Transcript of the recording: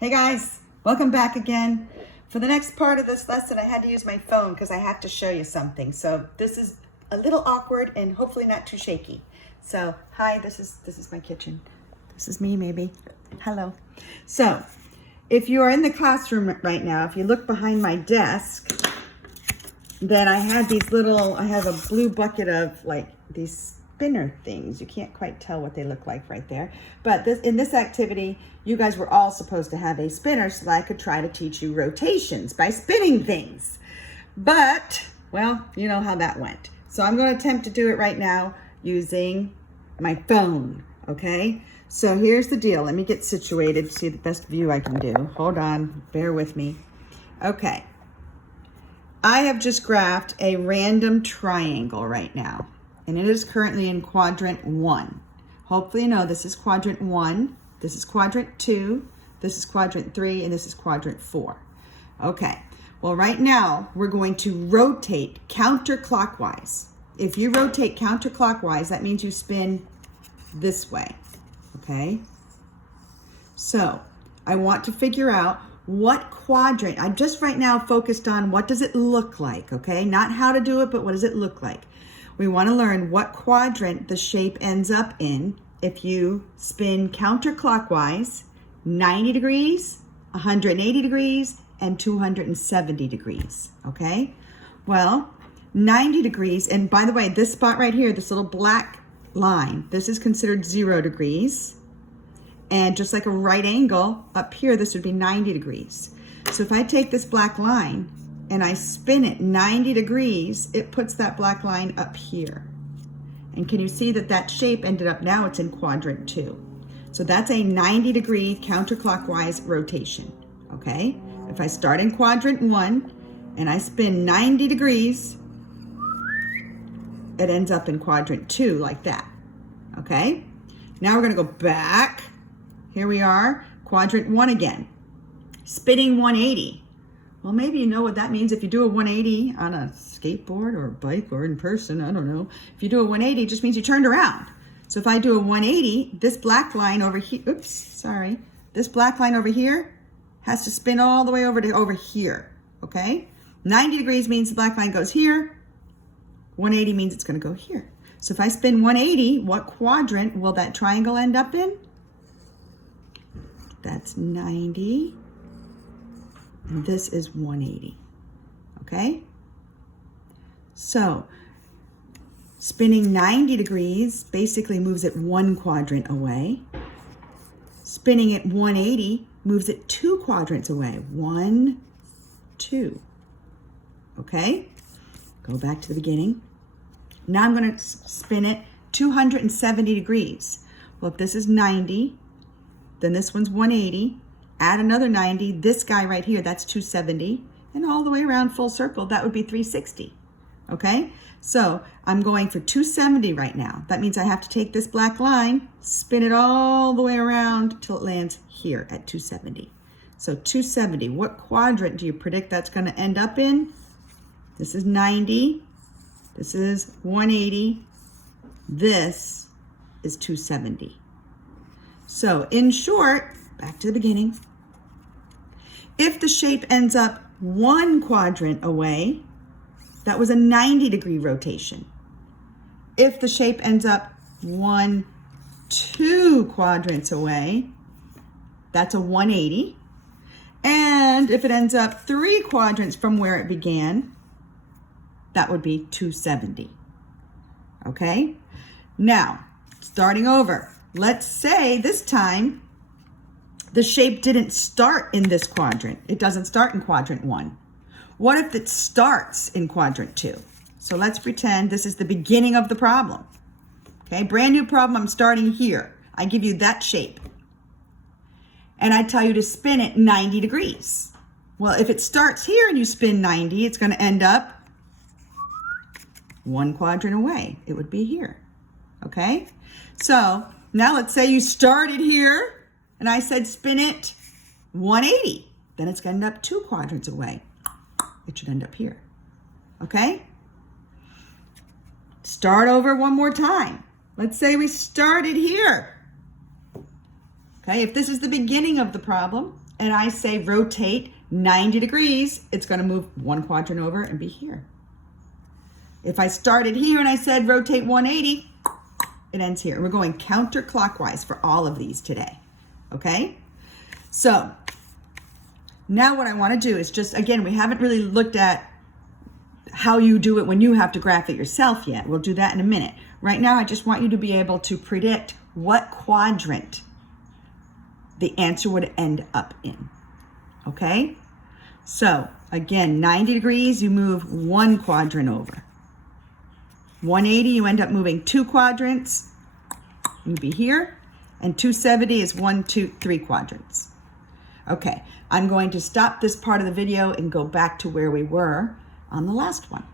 Hey guys, welcome back again. For the next part of this lesson, I had to use my phone because I have to show you something. So this is a little awkward and hopefully not too shaky. So hi, this is my kitchen. This is me, maybe. Hello. So if you are in the classroom right now, if you look behind my desk, then I have a blue bucket of like these spinner things. You can't quite tell what they look like right there. But in this activity, you guys were all supposed to have a spinner so that I could try to teach you rotations by spinning things. But, well, you know how that went. So I'm going to attempt to do it right now using my phone, okay? So here's the deal. Let me get situated to see the best view I can do. Hold on, bear with me. Okay. I have just graphed a random triangle right now, and it is currently in quadrant 1. Hopefully you know this is quadrant 1, this is quadrant 2, this is quadrant 3, and this is quadrant 4. Okay, well right now we're going to rotate counterclockwise. If you rotate counterclockwise, that means you spin this way, okay? So I want to figure out what quadrant. I'm just right now focused on what does it look like, okay? Not how to do it, but what does it look like? We want to learn what quadrant the shape ends up in if you spin counterclockwise 90 degrees, 180 degrees, and 270 degrees, okay? Well, 90 degrees, and by the way, this spot right here, this little black line, this is considered 0 degrees. And just like a right angle, up here, this would be 90 degrees. So if I take this black line and I spin it 90 degrees, it puts that black line up here. And can you see that that shape ended up, now it's in quadrant 2. So that's a 90-degree counterclockwise rotation, okay? If I start in quadrant 1 and I spin 90 degrees, it ends up in quadrant 2 like that, okay? Now we're gonna go back. Here we are, quadrant 1 again, spinning 180. Well, maybe you know what that means. If you do a 180 on a skateboard or a bike or in person, I don't know. If you do a 180, it just means you turned around. So if I do a 180, this black line over here, this black line over here has to spin all the way over to over here, okay? 90 degrees means the black line goes here. 180 means it's gonna go here. So if I spin 180, what quadrant will that triangle end up in? That's 90, and this is 180, okay? So, spinning 90 degrees basically moves it 1 quadrant away. Spinning it 180 moves it 2 quadrants away. 1, 2, okay? Go back to the beginning. Now I'm gonna spin it 270 degrees. Well, if this is 90, then this one's 180, add another 90, this guy right here, that's 270, and all the way around full circle, that would be 360, okay? So I'm going for 270 right now. That means I have to take this black line, spin it all the way around till it lands here at 270. So 270, what quadrant do you predict that's gonna end up in? This is 90, this is 180, this is 270. So in short, back to the beginning, if the shape ends up 1 quadrant away, that was a 90-degree rotation. If the shape ends up 2 quadrants away, that's a 180. And if it ends up 3 quadrants from where it began, that would be 270. Okay? Now, starting over. Let's say this time the shape didn't start in this quadrant. It doesn't start in quadrant 1. What if it starts in quadrant 2? So let's pretend this is the beginning of the problem. Okay, brand new problem, I'm starting here. I give you that shape. And I tell you to spin it 90 degrees. Well, if it starts here and you spin 90, it's gonna end up 1 quadrant away. It would be here, okay? So, now let's say you started here and I said spin it 180. Then it's going to end up 2 quadrants away. It should end up here. Okay? Start over one more time. Let's say we started here. Okay, if this is the beginning of the problem and I say rotate 90 degrees, it's going to move one quadrant over and be here. If I started here and I said rotate 180, it ends here. We're going counterclockwise for all of these today, okay? So now what I want to do is just, again, we haven't really looked at how you do it when you have to graph it yourself yet. We'll do that in a minute. Right now, I just want you to be able to predict what quadrant the answer would end up in, okay? So again, 90 degrees, you move one quadrant over. 180, you end up moving 2 quadrants, you'd be here, and 270 is 1, 2, 3 quadrants. Okay, I'm going to stop this part of the video and go back to where we were on the last one.